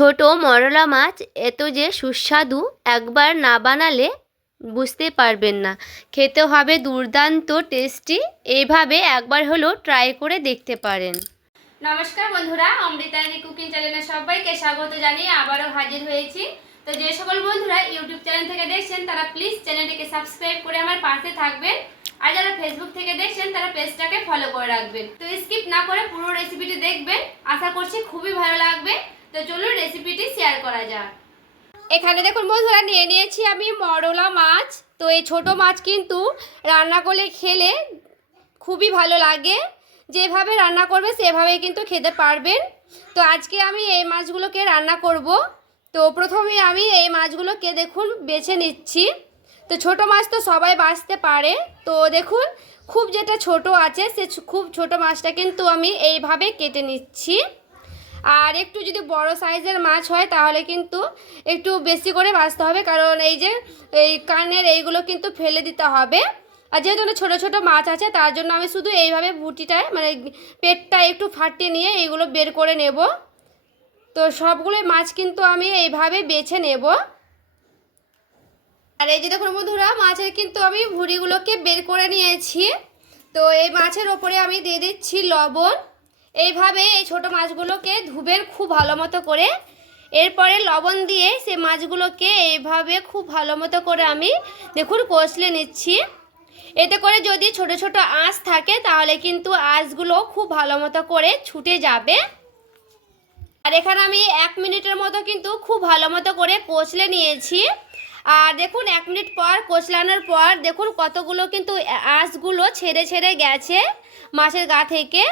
ছোট মরলা মাছ এত যে সুস্বাদু, একবার না বানালে বুঝতে পারবেন না। খেতে হবে দুর্দান্ত টেস্টি। এইভাবে একবার হলেও ট্রাই করে দেখতে পারেন। নমস্কার বন্ধুরা, অমৃতায়নী কুকিং চ্যানেলে সবাইকে স্বাগত জানিয়ে আবারও হাজির হয়েছি। তো যে সকল বন্ধুরা ইউটিউব চ্যানেল থেকে দেখছেন তারা প্লিজ চ্যানেলটিকে সাবস্ক্রাইব করে আমার পাশে থাকবেন, আর যারা ফেসবুক থেকে দেখছেন তারা পেজটাকে ফলো করে রাখবেন। তো স্কিপ না করে পুরো রেসিপিটি দেখবেন, আশা করছি খুবই ভালো লাগবে। তো চলুন রেসিপিটি শেয়ার করা যাক। এখানে দেখুন বন্ধুরা, নিয়ে নিয়েছি আমি মরলা মাছ। তো এই ছোট মাছ কিন্তু রান্না করে খেলে খুবই ভালো লাগে। যেভাবে রান্না করবে সেভাবেই কিন্তু খেতে পারবেন। তো আজকে আমি এই মাছগুলোকে রান্না করব। তো প্রথমে আমি এই মাছগুলোকে দেখুন বেছে নিচ্ছি। তো ছোট মাছ তো সবাই বাছতে পারে। তো দেখুন খুব যেটা ছোট আছে সে খুব ছোট মাছটা কিন্তু আমি এইভাবে কেটে নিচ্ছি। আর একটু যদি বড় সাইজের মাছ হয় তাহলে কিন্তু একটু বেশি করে বাছতে হবে, কারণ এই যে এই কানের এইগুলো কিন্তু ফেলে দিতে হবে। আর যেহেতু ছোটো ছোটো মাছ আছে তার জন্য আমি শুধু এইভাবে বুটিটায় মানে পেটটা একটু ফাটিয়ে নিয়ে এইগুলো বের করে নেব। তো সবগুলো মাছ কিন্তু আমি এইভাবে বেছে নেব। আর এই যে দেখুন বন্ধুরা, মাছের কিন্তু আমি ভুঁড়িগুলোকে বের করে নিয়েছি। তো এই মাছের ওপরে আমি দিয়ে দিচ্ছি লবণ। এইভাবে এই ছোটো মাছগুলোকে ধুবেন খুব ভালো মতো করে। এরপরে লবণ দিয়ে সেই মাছগুলোকে এইভাবে খুব ভালো মতো করে আমি দেখুন কষলে নিচ্ছি। এতে করে যদি ছোট ছোট আঁশ থাকে তাহলে কিন্তু আঁশগুলো খুব ভালো মতো করে ছুটে যাবে। আর এখানে আমি 1 মিনিটের মতো কিন্তু খুব ভালো মতো করে কষলে নিয়েছি। আর দেখুন 1 মিনিট পর কষলানোর পর দেখুন কতগুলো কিন্তু আঁশগুলো ছেড়ে ছেড়ে গেছে মাছের গা থেকে।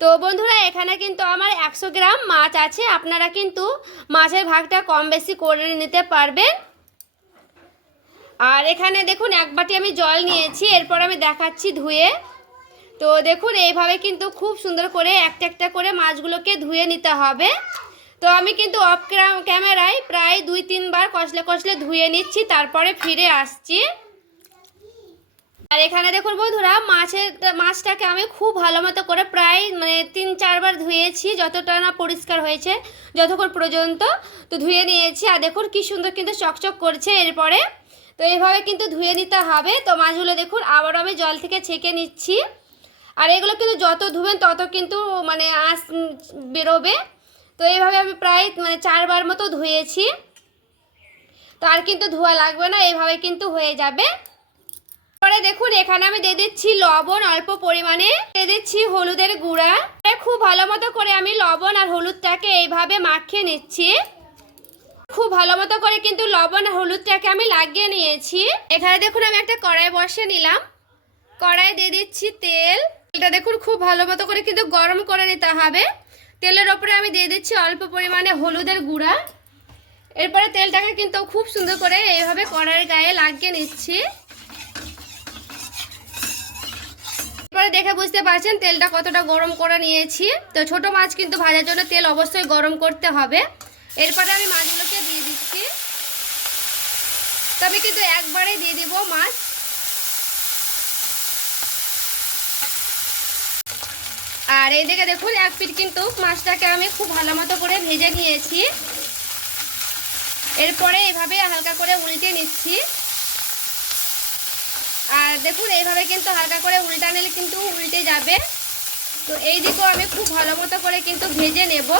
তো বন্ধুরা, এখানে কিন্তু আমার 100 গ্রাম মাছ আছে। আপনারা কিন্তু মাছের ভাগটা কম বেশি করে নিতে পারবেন। আর এখানে দেখুন 1 বাটি আমি জল নিয়েছি, এরপর আমি দেখাচ্ছি ধুয়ে। তো দেখুন এইভাবে কিন্তু খুব সুন্দর করে একটা একটা করে মাছগুলোকে ধুয়ে নিতে হবে। তো আমি কিন্তু অফ ক্যামেরায় প্রায় 2-3 বার কষলে কষলে ধুয়ে নিচ্ছি, তারপরে ফিরে আসছি। আর এখানে দেখুন বন্ধুরা, মাছটাকে আমি খুব ভালো মতো করে প্রায় 3-4 বার ধুয়েছি, যতটা না পরিষ্কার হয়েছে যতক্ষণ পর্যন্ত। তো ধুয়ে নিয়েছি আর দেখুন কি সুন্দর কিন্তু চকচক করছে। এরপরে তো এইভাবে কিন্তু ধুয়ে নিতে হবে। তো মাছগুলো দেখুন আবার আমি জল থেকে ছেঁকে নিচ্ছি। আর এগুলো কিন্তু যত ধুবেন তত কিন্তু আঁশ বেরোবে। তো এইভাবে আমি প্রায় 4 বার মতো ধুয়েছি। তো আর কিন্তু ধোয়া লাগবে না, এইভাবে কিন্তু হয়ে যাবে। পরে দেখুন এখানে আমি দিয়ে দিচ্ছি লবণ অল্প পরিমাণে, দিয়ে দিচ্ছি হলুদের গুঁড়া। খুব ভালো মতো করে আমি লবণ আর হলুদটাকে এইভাবে মাখিয়ে নিচ্ছি। খুব ভালো মতো করে কিন্তু লবণ আর হলুদটাকে আমি লাগিয়ে নিয়েছি। এখানে দেখুন আমি একটা কড়াই বসিয়ে নিলাম। কড়াই দিয়ে দিচ্ছি তেল। তেলটা দেখুন খুব ভালো মতো করে কিন্তু গরম করে নিতে হবে। তেলের ওপরে আমি দিয়ে দিচ্ছি অল্প পরিমাণে হলুদের গুঁড়া। এরপরে তেলটাকে কিন্তু খুব সুন্দর করে এইভাবে কড়াইয়ের গায়ে লাগিয়ে নিচ্ছি। এরপরে দেখে বুঝতে পারছেন তেলটা কতটা গরম করে নিয়েছি। তো ছোট মাছ কিন্তু ভাজার জন্য তেল অবশ্যই গরম করতে হবে। এরপরে আমি মাছগুলোকে দিয়ে দিচ্ছি। তো আমি কিন্তু একবারে দিয়ে দিব মাছ। আর এই দিকে দেখুন 1 পিঠ কিন্তু মাছটাকে আমি খুব ভালো মতো করে ভেজে নিয়েছি। এরপরে এইভাবে হালকা করে উল্টে নিচ্ছি। আর দেখুন এইভাবে কিন্তু হালকা করে উল্টা নিলে কিন্তু উল্টে যাবে। তো এই দিকেও আমি খুব ভালো মতো করে কিন্তু ভেজে নেব।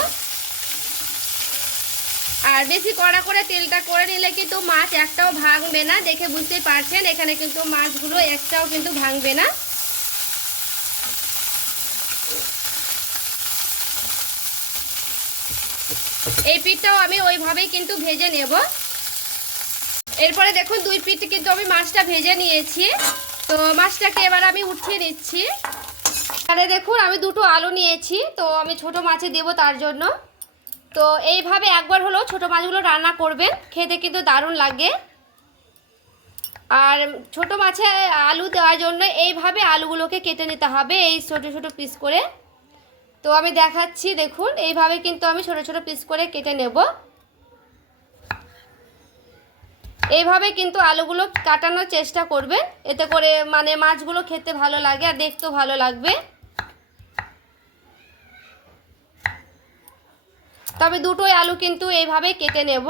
আর বেশি কড়া করে তেলটা করে নিলে কিন্তু মাছ একটাও ভাঙবে না। দেখে বুঝতেই পারছেন এখানে কিন্তু মাছগুলো একটাও কিন্তু ভাঙবে না। এই পিঠটাও আমি ওইভাবেই কিন্তু ভেজে নেব। এরপরে দেখুন 2 পিঠ কিন্তু আমি মাছটা ভেজে নিয়েছি। তো মাছটাকে এবার আমি উঠিয়ে নিচ্ছি। এখানে দেখুন আমি 2টো আলু নিয়েছি, তো আমি ছোট মাছে দেবো তার জন্য। তো এইভাবে একবার হলো ছোট মাছগুলো রান্না করবেন, খেতে কিন্তু দারুণ লাগে। আর ছোট মাছে আলু দেওয়ার জন্য এইভাবে আলুগুলোকে কেটে নিতে হবে এই ছোট ছোট পিস করে। তো আমি দেখাচ্ছি, দেখুন এইভাবে কিন্তু আমি ছোট ছোট পিস করে কেটে নেব। এইভাবে কিন্তু আলুগুলো কাটানোর চেষ্টা করবেন, এতে করে মাছগুলো খেতে ভালো লাগে আর দেখতেও ভালো লাগবে। তো আমি দুটোই আলু কিন্তু এইভাবে কেটে নেব।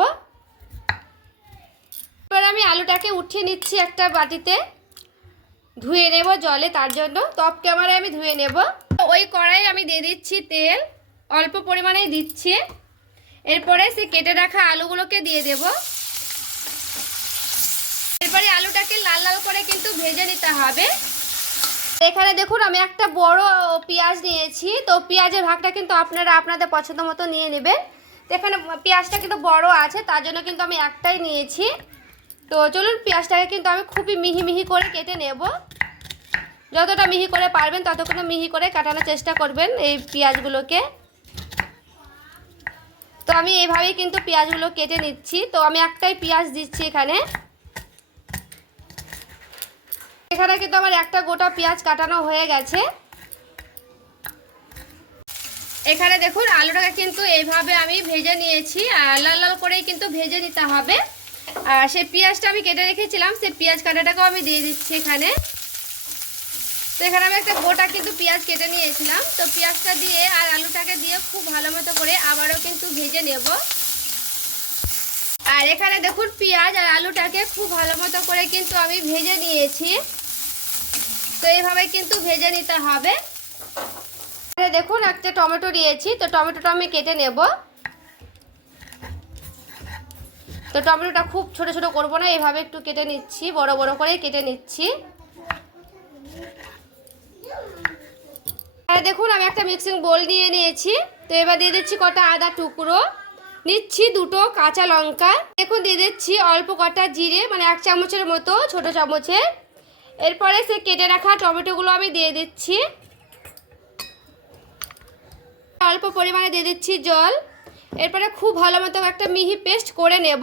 এবার আমি আলুটাকে উঠিয়ে নিচ্ছি একটা বাটিতে, ধুয়ে নেব জলে, তার জন্য টপ ক্যামেরায় আমি ধুয়ে নেব। ওই কড়াইয়ে আমি দিয়ে দিচ্ছি তেল, অল্প পরিমাণেই দিচ্ছি। এরপরে সে কেটে রাখা আলুগুলোকে দিয়ে দেব। এরপরে আলুটাকে লাল লাল করে কিন্তু ভেজে নিতে হবে। এখানে দেখুন আমি একটা বড় পেঁয়াজ নিয়েছি, তো পেঁয়াজের ভাগটা কিন্তু আপনারা আপনাদের পছন্দ মতো নিয়ে নেবেন। তো এখানে পেঁয়াজটা কিন্তু বড় আছে, তার জন্য কিন্তু আমি একটাই নিয়েছি। তো চলুন পেঁয়াজটাকে কিন্তু আমি খুবই মিহি মিহি করে কেটে নেব। যতটা মিহি করে পারবেন ততক্ষণ মিহি করে কাটানোর চেষ্টা করবেন এই পেঁয়াজগুলোকে। তো আমি এইভাবেই কিন্তু পেঁয়াজগুলো কেটে নিচ্ছি। তো আমি একটাই পেঁয়াজ দিচ্ছি এখানে। এখানে কিন্তু আমার একটা গোটা পেঁয়াজ কাটানো হয়ে গেছে। এখানে দেখুন আলুটাকে কিন্তু এইভাবে আমি ভেজে নিয়েছি, আর লাল লাল করেই কিন্তু ভেজে নিতে হবে। আর সেই পেঁয়াজটা আমি কেটে রেখেছিলাম, সেই পেঁয়াজ কাটাটাকেও আমি দিয়ে দিচ্ছি এখানে। তো এখানে আমি একটা গোটা কিন্তু পেঁয়াজ কেটে নিয়েছিলাম, তো পেঁয়াজটা দিয়ে আর আলুটাকে দিয়ে খুব ভালো মতো করে আবারও কিন্তু ভেজে নেব। আর এখানে দেখুন পেঁয়াজ আর আলুটাকে খুব ভালো মতো করে কিন্তু আমি ভেজে নিয়েছি। তো এইভাবে কিন্তু ভেজে নিতে হবে। দেখুন একটা টমেটো নিয়েছি, তো টমেটোটা আমি কেটে নেব। তো টমেটোটা খুব ছোট ছোট করব না, এইভাবে একটু কেটে নিচ্ছি, বড় বড় করে কেটে নিচ্ছি। আর দেখুন আমি একটা মিক্সিং বোল নিয়ে নিয়েছি। তো এবার দিয়ে দিচ্ছি কটা আদা টুকরো, নিচ্ছি দুটো কাঁচা লঙ্কা, দেখুন দিয়ে দিচ্ছি অল্প কটা জিরে, মানে 1 চামচের মতো, ছোট চামচের। এরপরে সে কেটে রাখা টমেটোগুলো আমি দিয়ে দিচ্ছি। অল্প পরিমাণে দিয়ে দিচ্ছি জল। এরপরে খুব ভালো মতো একটা মিহি পেস্ট করে নেব।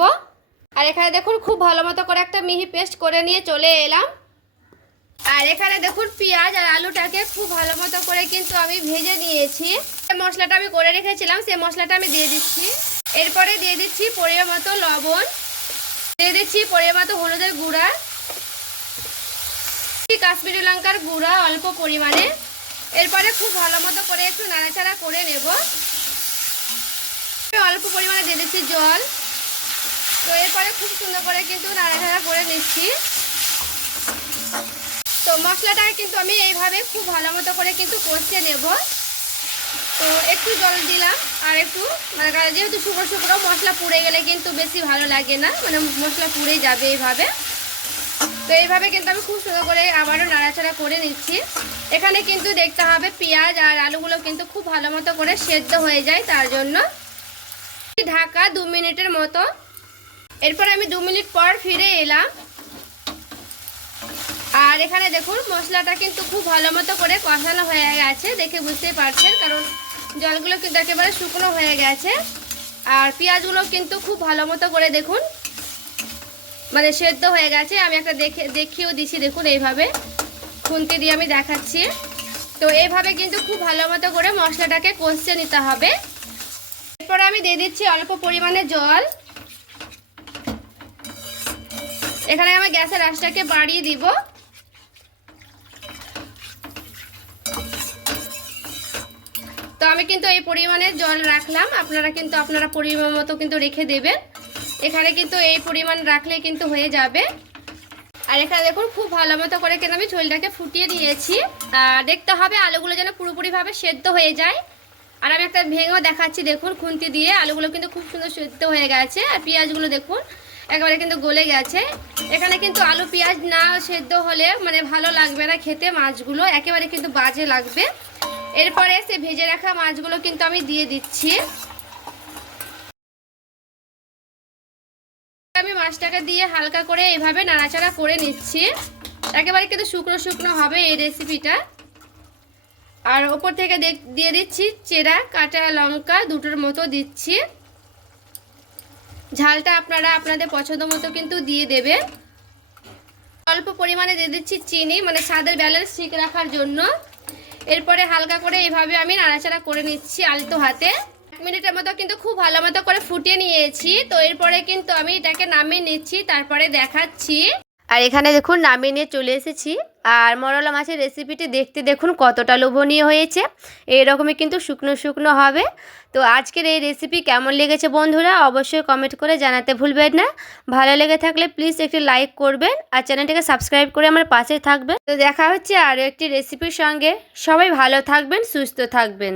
আর এখানে দেখুন খুব ভালো মতো করে একটা মিহি পেস্ট করে নিয়ে চলে এলাম। আর এখানে দেখুন পেঁয়াজ আর আলুটাকে খুব ভালো মতো করে কিন্তু আমি ভেজে নিয়েছি। মশলাটা আমি করে রেখেছিলাম, সেই মশলাটা আমি দিয়ে দিচ্ছি। এরপরে দিয়ে দিচ্ছি পরিমাণ মতো লবণ, দিয়ে দিচ্ছি পরিমাণ মতো হলুদের গুঁড়া, কাশ্মীরি লঙ্কার গুঁড়া অল্প পরিমাণে। এরপরে খুব ভালো মতো করে একটু নাড়াচাড়া করে নেব। অল্প পরিমাণে দিয়ে দিচ্ছি জল। তো এরপরে খুব সুন্দর করে কিন্তু নাড়াচাড়া করে নিচ্ছি। তো মশলাটাকে কিন্তু আমি এইভাবে খুব ভালো মতো করে কিন্তু কষিয়ে নেব। তো একটু জল দিলাম, আর একটু মানে যেহেতু শুকনো শুকনো মশলা পুড়ে গেলে কিন্তু বেশি ভালো লাগে না, মানে মশলা পুড়ে যাবে এইভাবে। তো এইভাবে কিন্তু আমি খুব সুন্দর করে আবারও নাড়াচাড়া করে নিচ্ছি। এখানে কিন্তু দেখতে হবে পেঁয়াজ আর আলুগুলো কিন্তু খুব ভালো মতো করে সেদ্ধ হয়ে যায়, তার জন্য ঢাকা 2 মিনিটের মতো। এরপর আমি 2 মিনিট পর ফিরে এলাম। আর এখানে দেখুন মশলাটা কিন্তু খুব ভালো মতো করে কষানো হয়ে গেছে, দেখে বুঝতেই পারছেন, কারণ জলগুলো কিন্তু একেবারে শুকনো হয়ে গেছে। আর পেঁয়াজগুলো কিন্তু খুব ভালো মতো করে দেখুন মানে সেদ্ধ হয়ে গেছে। আমি একটা দেখিয়েও দিচ্ছি, দেখুন এইভাবে খুন্তি দিয়ে আমি দেখাচ্ছি। তো এইভাবে কিন্তু খুব ভালো মতো করে মশলাটাকে কষিয়ে নিতে হবে। এরপর আমি দিয়ে দিচ্ছি অল্প পরিমাণে জল। এখানে আমি গ্যাসের আঁচটাকে বাড়িয়ে দিব। তো আমি কিন্তু এই পরিমাণে জল রাখলাম, আপনারা কিন্তু আপনারা পরিমাণ মতো কিন্তু রেখে দেবেন। এখানে কিন্তু এই পরিমাণ রাখলে কিন্তু হয়ে যাবে। আর এখানে দেখুন খুব ভালো মতো করে কিন্তু আমি ঝোলটাকে ফুটিয়ে নিয়েছি। আর দেখতে হবে আলুগুলো যেন পুরোপুরিভাবে সেদ্ধ হয়ে যায়। আর আমি একটা ভেঙেও দেখাচ্ছি, দেখুন খুন্তি দিয়ে আলুগুলো কিন্তু খুব সুন্দর সেদ্ধ হয়ে গেছে। আর পেঁয়াজগুলো দেখুন একেবারে কিন্তু গলে গেছে। এখানে কিন্তু আলু পেঁয়াজ না সেদ্ধ হলে মানে ভালো লাগবে না খেতে, মাছগুলো একেবারে কিন্তু বাজে লাগবে। এরপরে সে ভেজে রাখা মাছগুলো কিন্তু আমি দিয়ে দিচ্ছি। আমি মাছটাকে দিয়ে হালকা করে এইভাবে নাড়াচাড়া করে নিচ্ছি। একেবারে কিন্তু শুকনো শুকনো হবে এই রেসিপিটা। আর ওপর থেকে দিয়ে দিচ্ছি চেরা কাঁচা লঙ্কা দুটোর মতো দিচ্ছি। ঝালটা আপনারা আপনাদের পছন্দ মতো কিন্তু দিয়ে দেবেন। অল্প পরিমাণে দিয়ে দিচ্ছি চিনি, মানে স্বাদের ব্যালেন্স ঠিক রাখার জন্য। এরপরে হালকা করে এইভাবে আমি নাড়াচাড়া করে নিচ্ছি আলতো হাতে। 1 মিনিটের মতো কিন্তু খুব ভালো মতো করে ফুটিয়ে নিয়েছি। তো এরপরে কিন্তু আমি এটাকে নামিয়ে নিচ্ছি, তারপরে দেখাচ্ছি। আর এখানে দেখুন নামিয়ে নিয়ে চলে এসেছি। আর মরলা মাছের রেসিপিটি দেখতে দেখুন কতটা লোভনীয় হয়েছে। এইরকমই কিন্তু শুকনো শুকনো হবে। তো আজকের এই রেসিপি কেমন লেগেছে বন্ধুরা অবশ্যই কমেন্ট করে জানাতে ভুলবেন না। ভালো লেগে থাকলে প্লিজ একটি লাইক করবেন আর চ্যানেলটিকে সাবস্ক্রাইব করে আমার পাশে থাকবেন। তো দেখা হচ্ছে আরও একটি রেসিপির সঙ্গে। সবাই ভালো থাকবেন, সুস্থ থাকবেন।